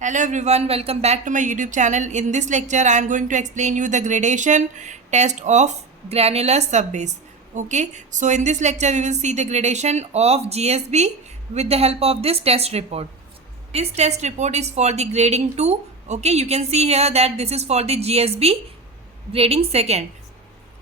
Hello everyone, welcome back to my YouTube channel. In this lecture, I am going to explain you the gradation test of granular sub base. Okay, so in this lecture, we will see the gradation of GSB with the help of this test report. This test report is for the grading 2. Okay, you can see here that this is for the GSB grading second.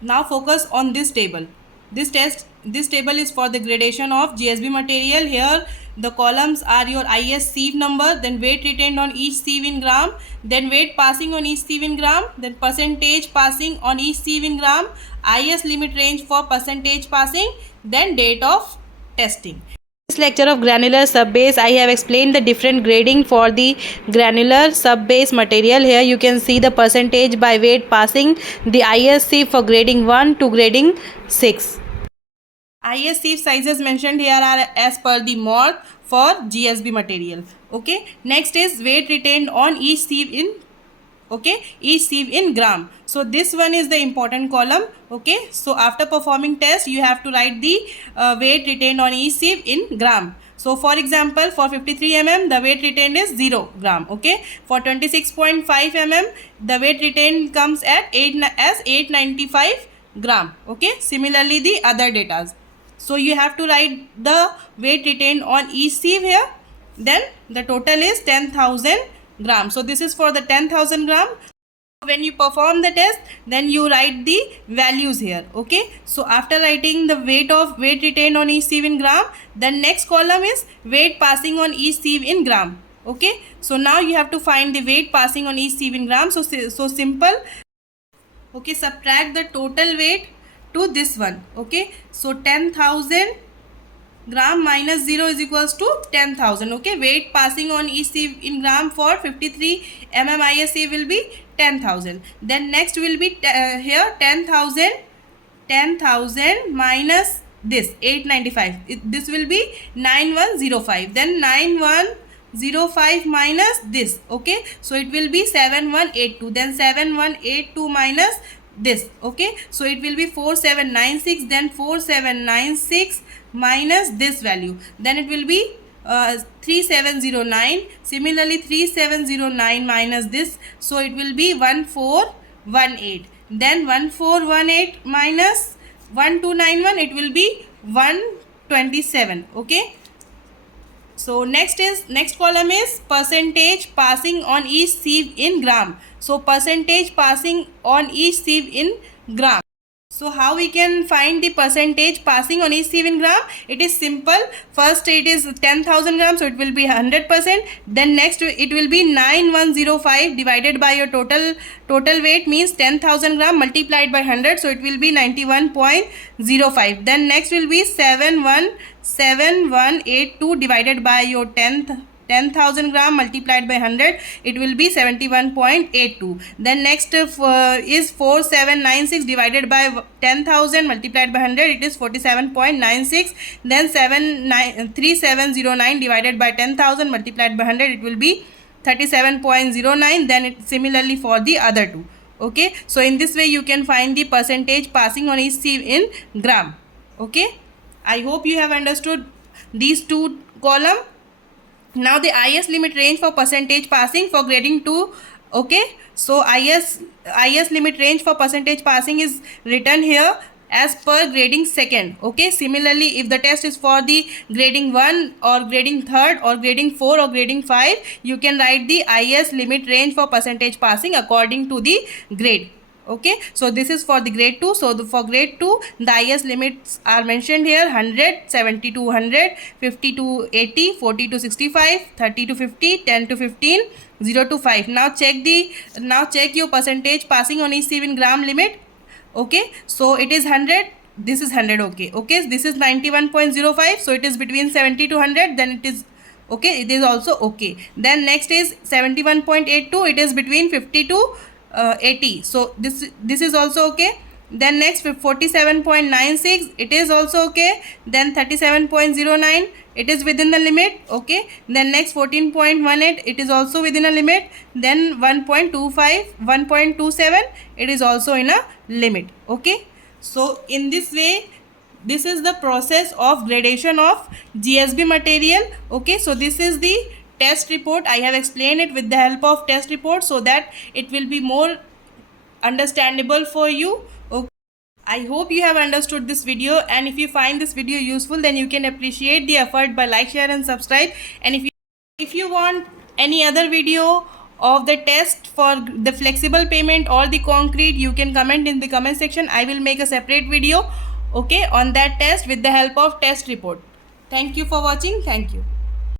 Now focus on this table. This table is for the gradation of GSB material. Here the columns are your IS sieve number, then weight retained on each sieve in gram, then weight passing on each sieve in gram, then percentage passing on each sieve in gram, IS limit range for percentage passing, then date of testing. This lecture of granular sub-base, I have explained the different grading for the granular sub-base material. Here you can see the percentage by weight passing, the ISC for grading 1 to grading 6. IS sieve sizes mentioned here are as per the MORTH for GSB material. Okay, next is weight retained on each sieve in each sieve in gram. So this one is the important column. Okay, so after performing test you have to write the weight retained on each sieve in gram. So for example, for 53 mm the weight retained is 0 gram. Okay, for 26.5 mm the weight retained comes at 895 gram. Okay, similarly the other datas. So you have to write the weight retained on each sieve here. Then the total is 10,000 grams. So this is for the 10,000 gram. When you perform the test, then you write the values here. Okay, so after writing the weight retained on each sieve in gram, the next column is weight passing on each sieve in gram. Okay, so now you have to find the weight passing on each sieve in gram. So simple. Okay, subtract the total weight to this one. Okay, so 10,000 gram minus 0 is equals to 10,000. Okay, weight passing on each sieve in gram for 53 mm ISC will be 10,000. Then next will be here 10,000 minus this 895. This will be 9105. Then 9105 minus this. Okay, so it will be 7182. Then 7182 minus this. Okay, so it will be 4796. Then 4796 minus this value, then it will be 3709. Similarly 3709 minus this, so it will be 1418. Then 1418 minus 1291, it will be 127. Okay, so next column is percentage passing on each sieve in gram. So percentage passing on each sieve in gram. So how we can find the percentage passing on each sieve in gram? It is simple. First it is 10,000 grams, so it will be 100%. Then next it will be 9105 divided by your total weight, means 10,000 gram multiplied by 100, so it will be 91.05. Then next will be 7182 divided by your 10,000 gram multiplied by 100, it will be 71.82. Then next is 4796 divided by 10,000 multiplied by 100, it is 47.96. Then 3709 divided by 10,000 multiplied by 100, it will be 37.09. Then it similarly for the other two. Okay, so in this way you can find the percentage passing on each sieve in gram. Okay, I hope you have understood these two columns. Now the IS limit range for percentage passing for grading 2. Okay, so IS limit range for percentage passing is written here as per grading second. Okay, similarly if the test is for the grading 1 or grading third or grading 4 or grading 5, you can write the IS limit range for percentage passing according to the grade. Okay, so this is for the grade 2. So for grade 2 the IS limits are mentioned here: 100, 70 to 100, 50 to 80, 40 to 65, 30 to 50, 10 to 15, 0 to 5. Now check your percentage passing on each sieve in gram limit. Okay, so it is 100, this is 100. Okay, this is 91.05, so it is between 70 to 100, then it is okay, it is also okay. Then next is 71.82, it is between 50 to 80, so this is also okay. Then next 47.96, it is also okay. Then 37.09, it is within the limit. Okay, then next 14.18, it is also within a limit. Then 1.25, 1.27, it is also in a limit. Okay, so in this way this is the process of gradation of GSB material. Okay, so this is the test report. I have explained it with the help of test report so that it will be more understandable for you. Okay. I hope you have understood this video, and if you find this video useful, then you can appreciate the effort by like, share and subscribe. And if you want any other video of the test for the flexible pavement or the concrete, you can comment in the comment section. I will make a separate video, okay, on that test with the help of test report. Thank you for watching. Thank you.